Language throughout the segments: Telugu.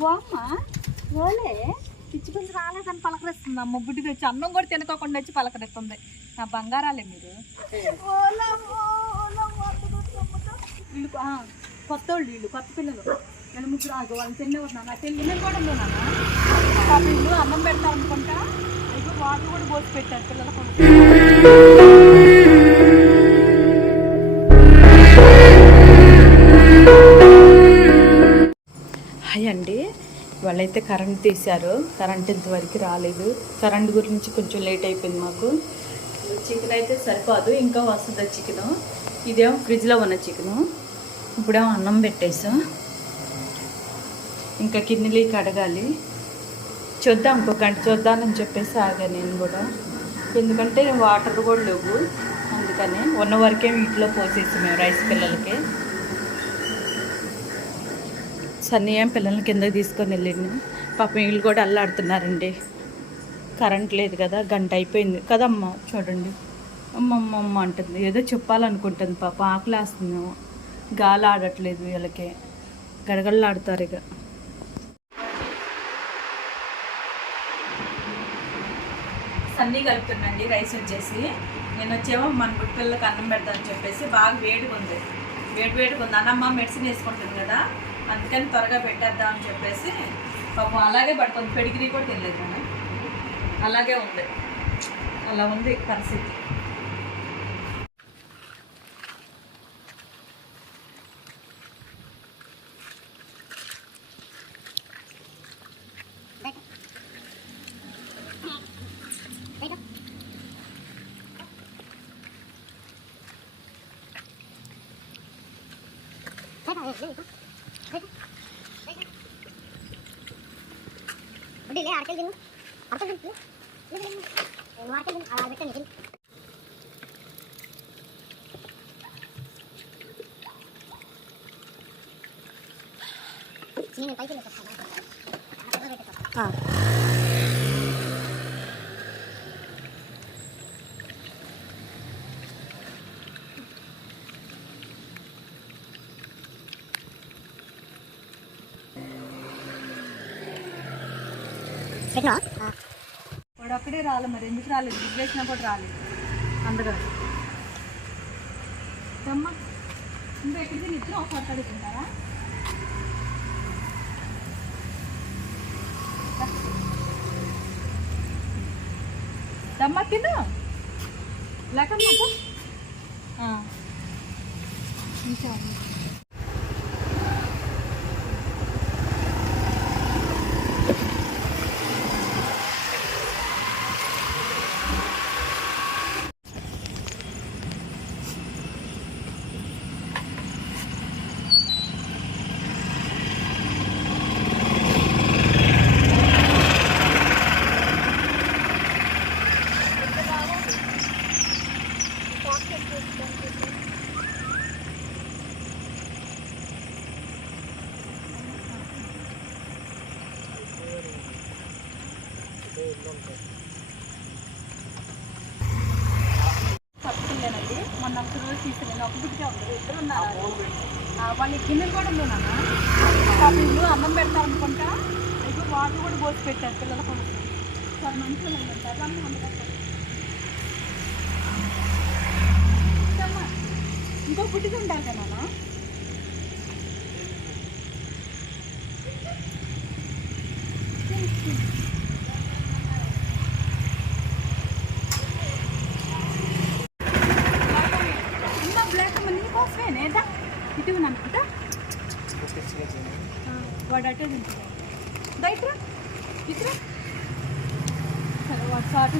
బామ్మ ఓలే పిచ్చి పిచ్చి రాలేదని పలకరిస్తుంది అమ్మ. బుడ్డి తెచ్చి అన్నం కూడా తినకోకుండా వచ్చి పలకరిస్తుంది. నా బంగారాలే మీరు. వీళ్ళు కొత్త వాళ్ళు వీళ్ళు కొత్త పిల్లలు. నేను ముగ్గురు ఆగు వాళ్ళు తినేవారు నాన్న. తెల్లి నేను కూడా ఉంది నాన్న? వీళ్ళు అన్నం పెడతారు అనుకుంటా అయితే వాటర్ కూడా పోసి పెట్టారు పిల్లలకు హాయ్ వాళ్ళైతే కరెంట్ తీశారు. కరెంట్ ఇంతవరకు రాలేదు. కరెంట్ గురించి కొంచెం లేట్ అయిపోయింది మాకు. చికెన్ అయితే సరిపోదు. ఇంకా వస్తుంది చికెను. ఇదేమో ఫ్రిడ్జ్లో ఉన్న చికెను. ఇప్పుడేమో అన్నం పెట్టేసాం. ఇంకా కిన్నెలు కడగాలి చూద్దాం. ఇంకొక చూద్దామని చెప్పేసి ఆగా నేను కూడా. ఎందుకంటే వాటర్ కూడా లేవు. అందుకని ఉన్న వరకే వీటిలో పోసేసి మేము రైస్ పిల్లలకి. సన్నీ ఏం పిల్లల్ని కిందకి తీసుకొని వెళ్ళిండు. పాప వీళ్ళు కూడా అల్లాడుతున్నారండి. కరెంట్ లేదు కదా గంట అయిపోయింది. కదమ్మా చూడండి. అమ్మమ్మ అమ్మ అంటుంది. ఏదో చెప్పాలనుకుంటుంది పాప ఆకలేస్తుందేమో గాలి ఆడట్లేదు వీళ్ళకి. గడగడలాడుతారు ఇక. సన్నీ కలుపుతుందండి రైస్ వచ్చేసి. నేను వచ్చేమో మన బుట్టి పిల్లలకి అన్నం పెడతానని చెప్పేసి బాగా వేడిగా ఉంది. వేడి వేడిగా ఉంది. అన్నమ్మ మెడిసిన్ వేసుకుంటుంది కదా. అందుకని త్వరగా పెట్టేద్దాం అని చెప్పేసి పాపం అలాగే పడుతుంది పెడిగిరి కూడా తినలేదు మనం అలాగే ఉంది. అలా ఉంది పరిస్థితి. ಬಿಡಿಲ್ಲ ಆರ್ಕೆ ದಿನ ಅರ್ಥ ಬಿಟ್ಟು ಆರ್ಕೆ ದಿನ ಅವಾಗ ಬಿಟ್ಟು ನಿಜ ನೀನು ಪೈಕಿ ಹಾಂ వాడు అక్కడే రాలేదు మరి. ఎందుకు రాలేదు? బుక్ చేసినా కూడా రాలేదు. అందుకని అమ్మా ఇంకా ఎక్కడికి నిద్ర ఒకసారి అడుగుతుంటారా? దమ్మ తిను. లేకమ్మా పో. ఆ. ఇంకా ఉంది. తప్పులేనండి మొన్న ఒక్క ఒక ఇద్దరు ఉన్నారు వాళ్ళ గిన్నెలు కూడా ఉంది నాన్న. అన్నం పెడతా అనుకుంటా ఇప్పుడు వాటర్ కూడా పోసి పెట్టారు పిల్లలకు చాలా మంచి పిల్లలు ఉంటారు అమ్మ ఇంకో పుట్టిది ఉంటారు కదా నాన్న బ్లాక్ అమ్మ నీ కోసమేనే దా ఇటు అనుకుంటా సాటు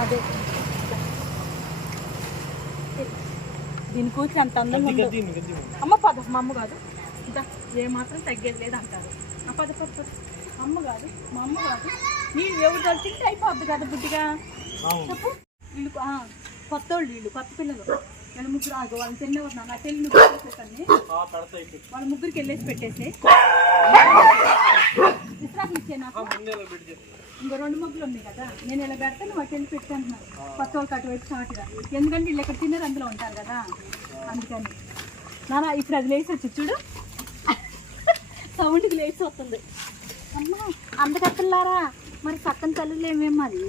అదే. దీని కూర్చి అంత అందంగా అమ్మ పద మా అమ్మ కాదు. ఏ మాత్రం తగ్గేది లేదు అంటారు ఆ పద పద అమ్మ కాదు మా అమ్మ కాదు. నీ ఎవరు కలిసి అయిపోద్ది కదా బుద్ధిగా చెప్పు. వీళ్ళు కొత్త వాళ్ళు వీళ్ళు కొత్త పిల్లలు. నేను ముగ్గురు ఆగు. వాళ్ళు తినేవారు నాన్న? తెల్లి ముగ్గురు పెట్టండి. వాళ్ళ ముగ్గురికి వెళ్ళేసి పెట్టేసి. విశ్రాంతి ఇచ్చే నాకు. ఇంకో రెండు ముగ్గులు ఉన్నాయి కదా. నేను ఇలా పెడతాను వాటి వెళ్ళి పెట్టాను కొత్త వాళ్ళకి అటువైపు చాటుగా ఎందుకంటే వీళ్ళు ఇక్కడ తిన్నారు అందులో ఉంటారు కదా. అందుకని. నాన్న ఇప్పుడు అది లేసి వచ్చి చూడు. సౌండ్కి లేచి వస్తుంది. అమ్మ అందకత్తలారా మరి పక్కన తల్లులు ఏమేమి అది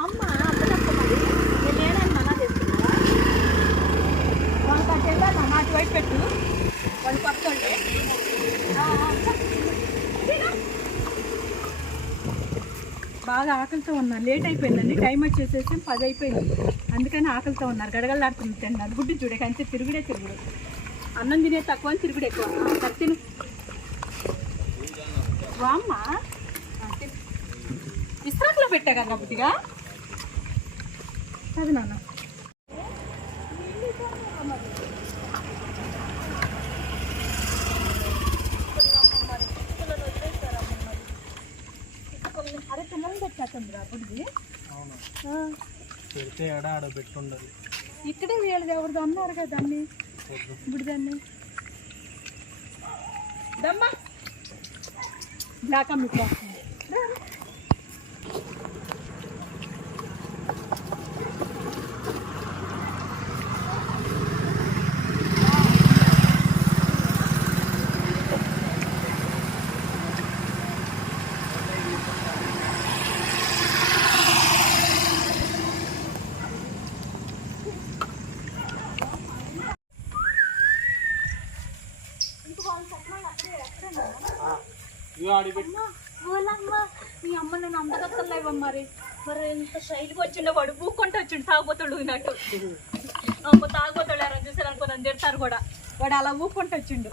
అమ్మ అందకత్త మరి నేనేనని మనా చేస్తున్నా వాళ్ళు కట్టేలా వైపు పెట్టు. వాళ్ళు బాగా ఆకలితో ఉన్నారు. లేట్ అయిపోయిందండి. టైం వచ్చేసేసి పది అయిపోయింది. అందుకని ఆకలితో ఉన్నారు. గడగడలాడుతుంది తిన్నారు గుడ్డు చూడే కంచె తిరుగుడే తిరుగుడు. అన్నం తినే తక్కువ అని తిరుగుడు ఎక్కువ. తిను. వామ్మ. ఆ, విశ్రాంతిలో పెట్టా కదా బుద్ధిగా? అది నాన్న అరే పిల్లలు పెట్టేస్తుంది అప్పుడు అవును పెడితే ఎడ ఆడ పెట్టుండాలి ఇక్కడే వీళ్ళది ఎవరిది అన్నారు కదా దాన్ని. ఇప్పుడు దాన్ని. దమ్మా. బ్లాక్ అమ్మ ఇట్లా వస్తుంది. మీ అమ్మ నన్ను అందగత్తలేవా మరి? మరి ఎంత శైలిగా వచ్చిండో వాడు పూక్కుంటూ వచ్చిండు తాగుపోతాడు ఊగినట్టు అమ్మ తాగుపోతాడు ఎవరైనా చూసారు అనుకో నన్ను తిడతారు కూడా. వాడు అలా ఊక్కుంటూ వచ్చిండు.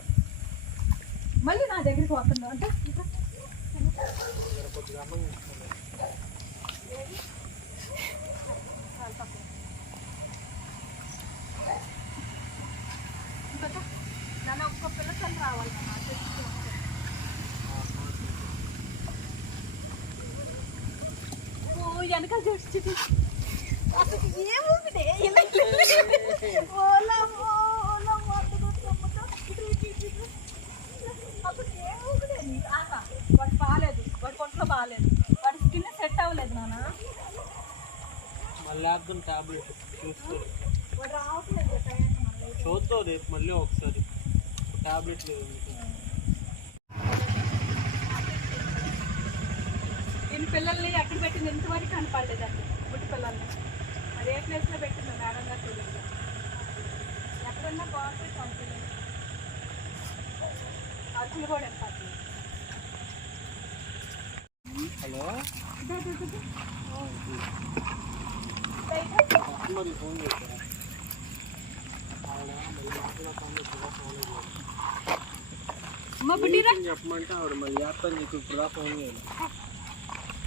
మళ్ళీ నా దగ్గరికి వస్తుండు అంటే ఇంకా ఇంకా నన్ను ఒక్క పిల్లతో రావాలి. వాడు బాగాలేదు వాడి కొంట్లో బాగాలేదు వాడి స్కిన్ సెట్ అవ్వలేదు నాన్న మళ్ళీ వేద్దాం టాబ్లెట్ చూస్తూ వాడు రావట్లేదు. చూద్దాం రేపు మళ్ళీ ఒకసారి. టాబ్లెట్ లేదు నేను పిల్లల్ని ఎక్కడ పెట్టింది ఇంతవరకు కనపడలేదండి. బుట్టి పిల్లల్ని. అది ఏ ప్లేస్లో పెట్టిందో మేడం గారు తెలియదు. ఎక్కడన్నా బాగుంటుంది కంపెనీ అచ్చులు కూడా ఎత్తాలి హలో? కస్టమర్ ఫోన్ చేశారా? ఆవిడ మళ్ళీ మాట్లాడతాను ఇప్పుడు ఫోన్ అమ్మ బుడ్డిరా. చెప్పమంటే ఆవిడ మళ్ళీ చేస్తాను నీకు ఇప్పుడు ఫోన్ చేయాలి.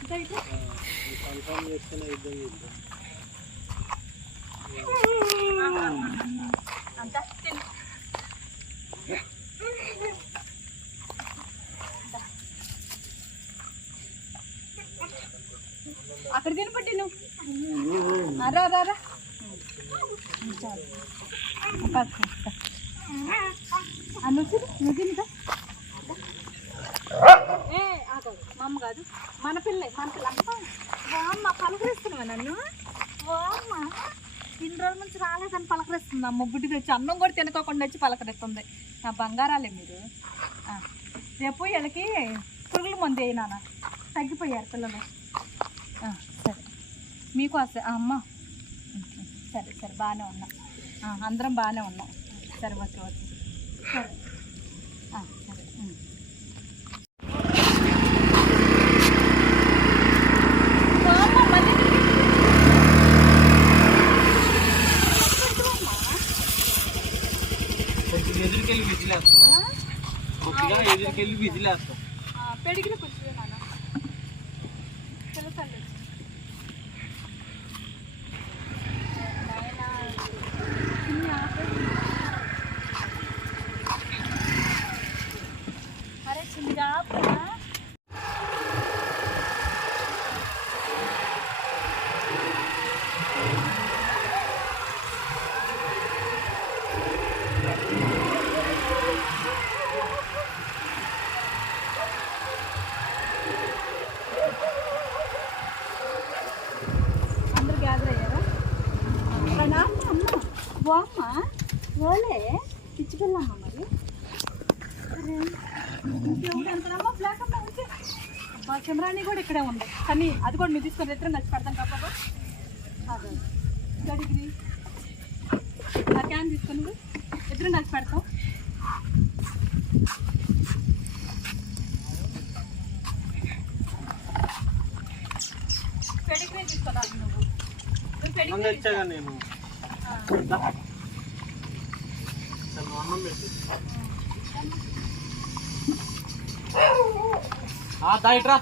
కన్ఫర్మ్ చేసుకుని చేద్దాం తిను అక్కడ తినపట్టి నువ్వు. రా రా నువ్వు నువ్వు తింటా ఏ ఆగదు మా అమ్మ కాదు మన పిల్ల మన పిల్ల. అమ్మ పలకరిస్తున్నావా నన్ను? ఓ అమ్మ ఇన్ని రోజుల నుంచి రాలేదని పలకరిస్తుంది. అమ్మ బుడ్డి తెచ్చి అన్నం కూడా తినకోకుండా వచ్చి పలకరిస్తుంది. నా బంగారాలే మీరు. రేపు వీళ్ళకి పురుగుల మందు వేయి తగ్గిపోయారు పిల్లలు. సరే. మీకు అసలు అమ్మ. సరే సరే బాగానే ఉన్నాం. అందరం బాగానే ఉన్నాం. సరే ఓకే ఓకే. సరే. Garcilaso. అబ్బా కెమెరాని కూడా ఇక్కడే ఉంది. కానీ అది కూడా మీరు తీసుకొని ఇద్దరు నచ్చి పెడతాం అదే. గడిగిరి ఆ క్యాన్ తీసుకొని ఇద్దరు నచ్చి పెడతాం. పెడిగ్రీ తీసుకున్నాను నువ్వు. నువ్వు పెడిగ్రీ నేను. అన్నం పెట్టు. దా ఇట్రా